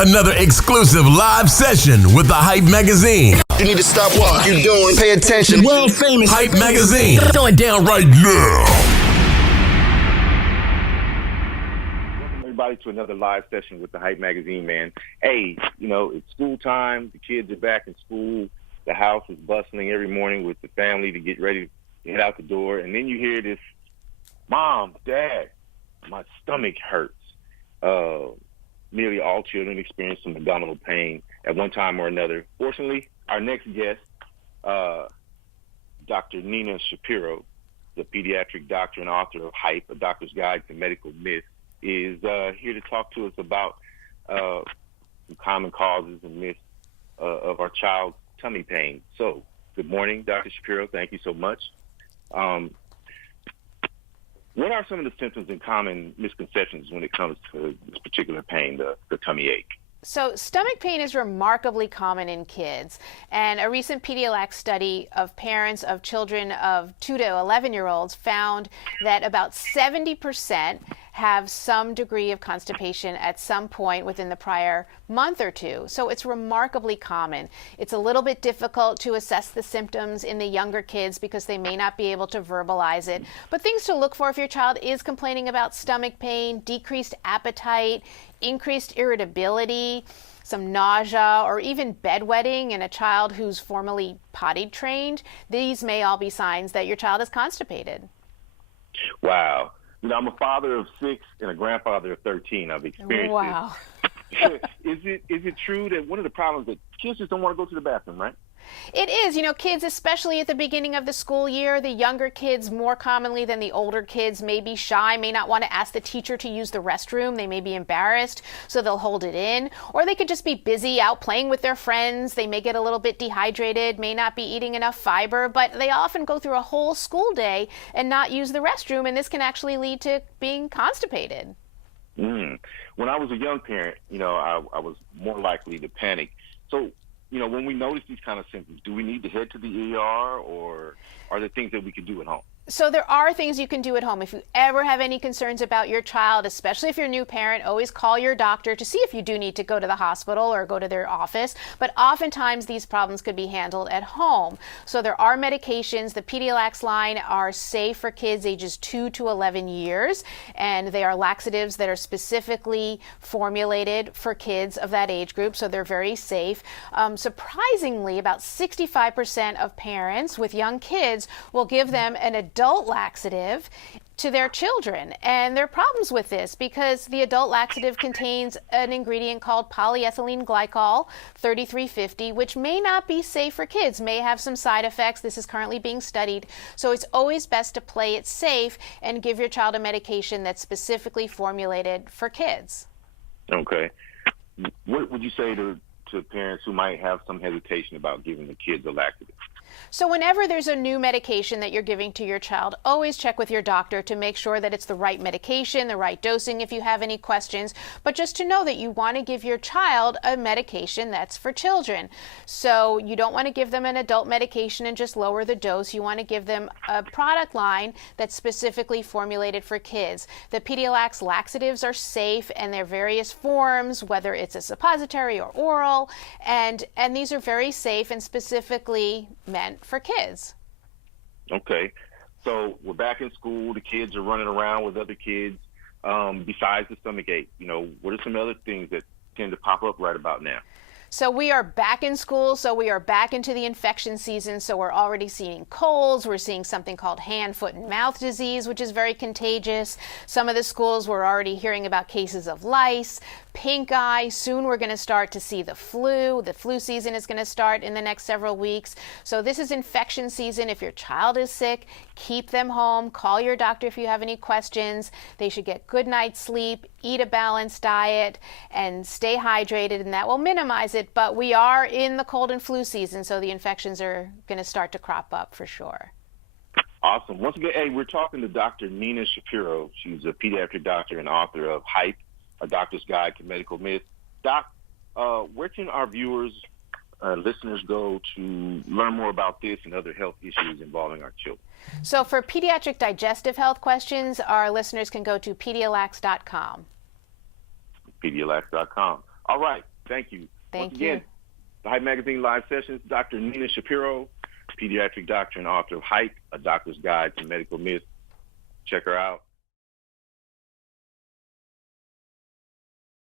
Another exclusive live session with the Hype Magazine. You need to stop what you're doing. Pay attention. World famous Hype Magazine. Going down right now. Welcome everybody to another live session with the Hype Magazine, man. Hey, it's school time. The kids are back in school. The house is bustling every morning with the family to get ready to head out the door. And then you hear this, Mom, Dad, my stomach hurts. Nearly all children experience some abdominal pain at one time or another. Fortunately, our next guest, Dr. Nina Shapiro, the pediatric doctor and author of Hype, A Doctor's Guide to Medical Myths, is here to talk to us about some common causes and myths of our child's tummy pain. So, good morning, Dr. Shapiro. Thank you so much. What are some of the symptoms and common misconceptions when it comes to this particular pain, the tummy ache? So stomach pain is remarkably common in kids, and a recent Pediatric study of parents of children of 2 to 11-year-olds found that about 70% have some degree of constipation at some point within the prior month or two. So it's remarkably common. It's a little bit difficult to assess the symptoms in the younger kids because they may not be able to verbalize it. But things to look for if your child is complaining about stomach pain, decreased appetite, increased irritability, some nausea, or even bedwetting in a child who's formerly potty trained, these may all be signs that your child is constipated. Wow. I'm a father of 6 and a grandfather of 13. I've experienced wow. this. Is it true that one of the problems that kids just don't want to go to the bathroom, right? It is. Kids, especially at the beginning of the school year, the younger kids more commonly than the older kids may be shy, may not want to ask the teacher to use the restroom. They may be embarrassed, so they'll hold it in. Or they could just be busy out playing with their friends. They may get a little bit dehydrated, may not be eating enough fiber, but they often go through a whole school day and not use the restroom, and this can actually lead to being constipated. When I was a young parent, I was more likely to panic. So, when we notice these kind of symptoms, do we need to head to the ER, or are there things that we can do at home? So there are things you can do at home. If you ever have any concerns about your child, especially if you're a new parent, always call your doctor to see if you do need to go to the hospital or go to their office. But oftentimes these problems could be handled at home. So there are medications. The Pediatric line are safe for kids ages 2 to 11 years, and they are laxatives that are specifically formulated for kids of that age group, so they're very safe. Surprisingly, about 65% of parents with young kids will give them an adult laxative to their children. And there are problems with this because the adult laxative contains an ingredient called polyethylene glycol 3350, which may not be safe for kids, may have some side effects. This is currently being studied. So it's always best to play it safe and give your child a medication that's specifically formulated for kids. Okay. What would you say to parents who might have some hesitation about giving the kids a laxative? So whenever there's a new medication that you're giving to your child, always check with your doctor to make sure that it's the right medication, the right dosing if you have any questions, but just to know that you want to give your child a medication that's for children. So you don't want to give them an adult medication and just lower the dose. You want to give them a product line that's specifically formulated for kids. The Pediatric laxatives are safe, and they're various forms, whether it's a suppository or oral, and these are very safe and specifically meant for kids. Okay. So we're back in school. The kids are running around with other kids. Besides the stomach ache, what are some other things that tend to pop up right about now? So we are back in school, so we are back into the infection season, so we're already seeing colds, we're seeing something called hand, foot, and mouth disease, which is very contagious. Some of the schools we're already hearing about cases of lice, pink eye. Soon we're going to start to see the flu. The flu season is going to start in the next several weeks. So this is infection season. If your child is sick, keep them home. Call your doctor if you have any questions. They should get good night's sleep, eat a balanced diet, and stay hydrated, and that will minimize it. But we are in the cold and flu season, so the infections are going to start to crop up for sure. Awesome. Once again, hey, we're talking to Dr. Nina Shapiro. She's a pediatric doctor and author of Hype, A Doctor's Guide to Medical Myths. Doc, where can our viewers, listeners go to learn more about this and other health issues involving our children? So for pediatric digestive health questions, our listeners can go to Pedialax.com. Pedialax.com. All right. Thank you. Thank Once you. again, the Hype Magazine Live Sessions, Dr. Nina Shapiro, pediatric doctor and author of Hype, A Doctor's Guide to Medical Myths. Check her out.